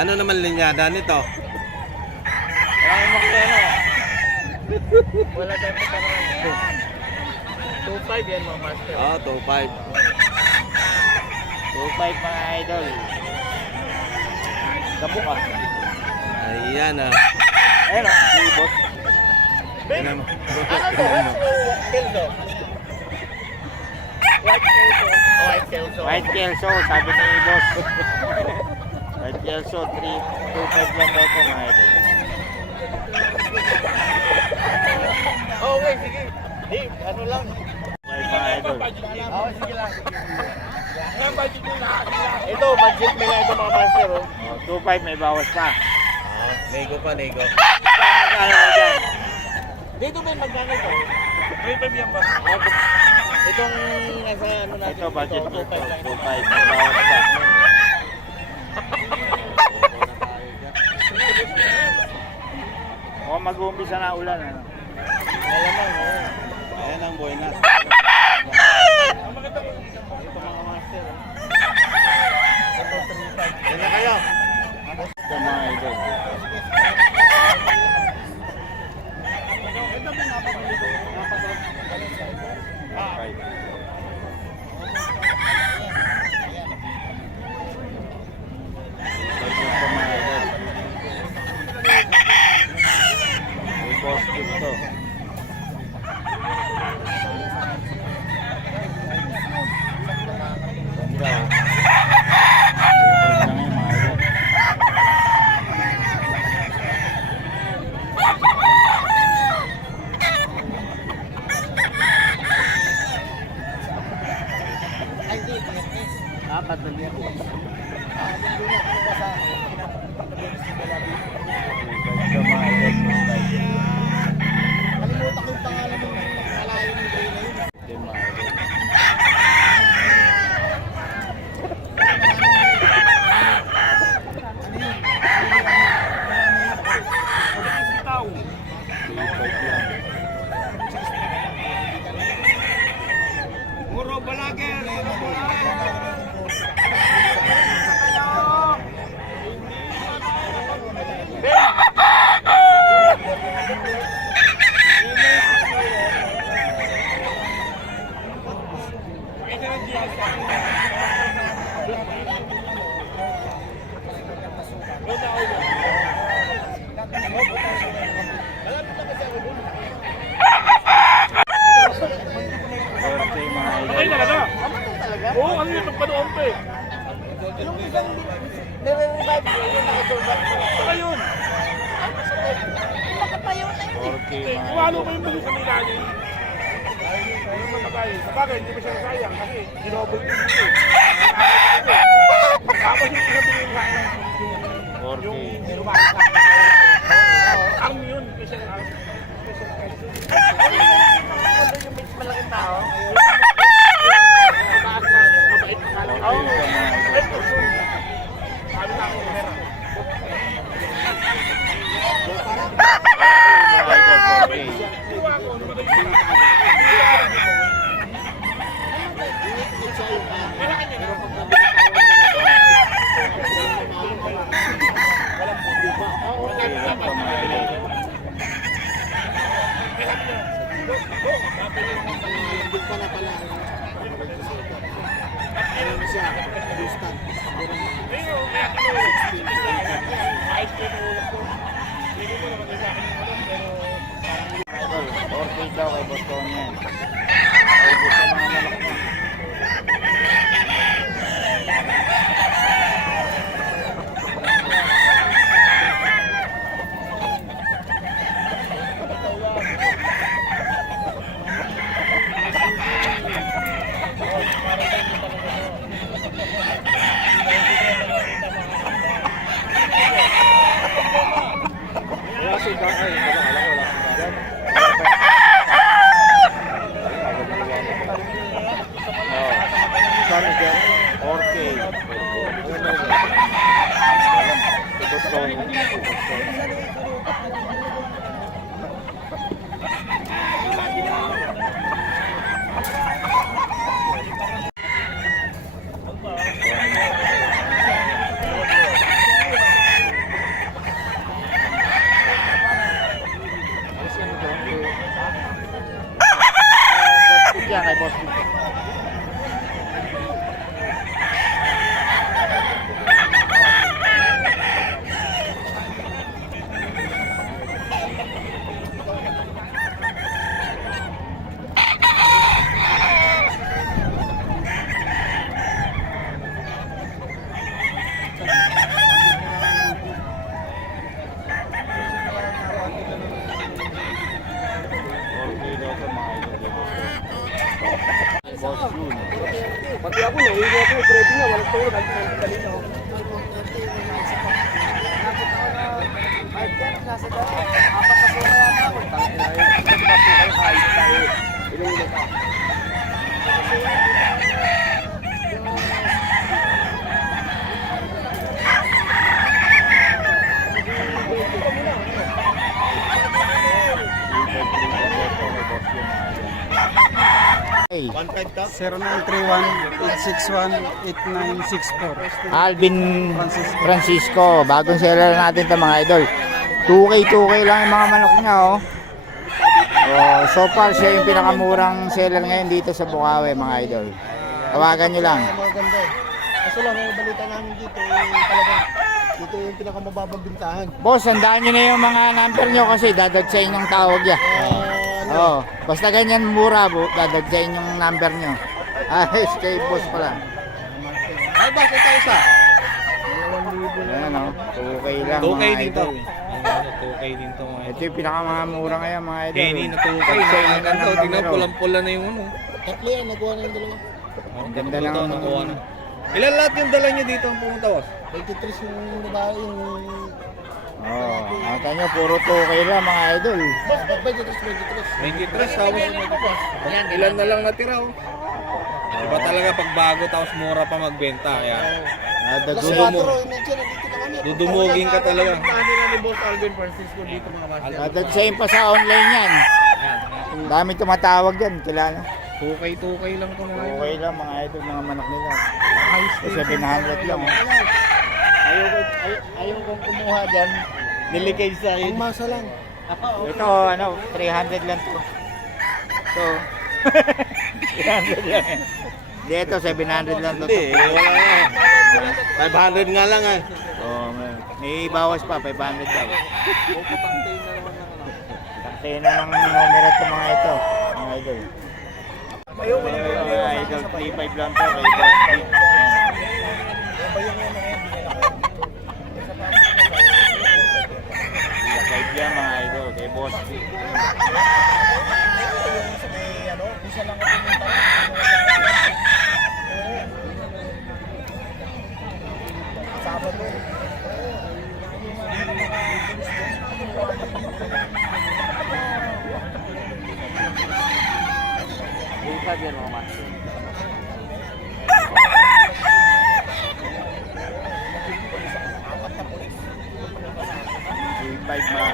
Ano naman linyada nito? Wala tayo pa naman. 2.5 yan mga master. Oh, 2.5. 2.5 mga idol. Gabo ka. Ayan ah. Ayan o, si boss. Ano mo? Kelso. White Kelso. White Kelso. White Kelso, sabi ni boss. White Kelso, 3.25 lang daw po mga idol. Okay, sige. Dave, ano lang. Okay, mga idol. Oo, sige lang. Ito, budget may lang ito mga master. 2.5 may bawas pa. Nego pa, nego. Magkano na dyan? Dito may magkano ito? 3.5 yan ba? Itong nasa ano natin. Ito, budget ko ito. 2.5 may bawas pa. Mukhang mag-uumpisa na ulan. Ano? Alam mo, Ayan ang buenas. ito mga master. Yan na kayo. Ito mga idol. Ito. Dapat beli ako. Kalimutan ko yung pangalan ng kalahin ng gray na yun. Muro balager. Okay talaga. Oo, ano yun? Panoon pa eh. Yung isang nire-revive ko, yung nakasurvive ko. Saka yun. Nakatayo na yun eh. Okay, kumalo mo yung buhok sa ilalim. Ayun mamatay. Sabagay, hindi pa siya nasayang kasi ginobol niya dito eh. Tapos yung pinabili sa akin. Yung lumakas sa akin. Ang yun, special Yung mix malaking tao. Okay daw kay Boston yan. Ay, gusto mga malak mo. yan kay Boss Vic. Pati ako, nahihingi ako. Pwede nga, walang tulog. Kanina ako. Hey, 1.5 to? 0931-861-8964. Alvin Francisco, bagong seller natin to mga idol. 2K lang yung mga manok niya oh. Oh, so far siya yung pinakamurang seller ngayon dito sa Bukawi mga idol. Tawagan nyo lang. Maganda eh. Kaso lang, yung balita namin dito, talagang dito yung pinakamababang bintahan. Boss, handaan nyo na yung mga number nyo kasi dadagsayin yung tawag ya. Oh, basta ganyan mura, dadagsayin yung number nyo. Ayos kay boss pala. Ay, bakit ito isa? Ayan o, 2K lang 2K mga dito. idol. 2K din to mga Ito yung pinakamura ngayon mga idol. Kenny na 2K. Dagsayin nyo na Maganda. ng Tingnan, numero. pulang-pula na yung ano. Tatlo yan, nakuha na yung dalawa. Ang ganda ng nakuha na. Ilan lahat yung dala nyo dito ang pumunta, boss? 23 yung babae, yung... Oh, nakita nyo, puro 2K lang mga idol. Boss, 23. 23, tapos ilan na lang natira, oh. Iba talaga pag bago tapos mura pa magbenta. Ayan. Plus Dudumo. 4, medyo nandito na kami. Dudumugin ka talaga. Ano na ni Boss Alvin Francisco dito mga master. Dadagsayin pa sa online yan. Ang dami tumatawag yan, kilala. 2K lang to mga Okay lang mga idol, mga manok nila. 700 lang. Oh. Ayaw kong kumuha dyan. Niligay sa Ang masa lang. Ito, ano, 300 lang to. So, 300 lang. Hindi, ito, 700 lang to. Hindi, wala nga. 500 nga lang eh. Oh, may bawas pa, 500 lang. Taktay na ng numero ito mga ito, mga idol. Mga idol, 3.5 lang to, kay Boss Vic. Ayan. 3.5 yan mga idol, kay Boss Vic. yan mga master. 3.5 mga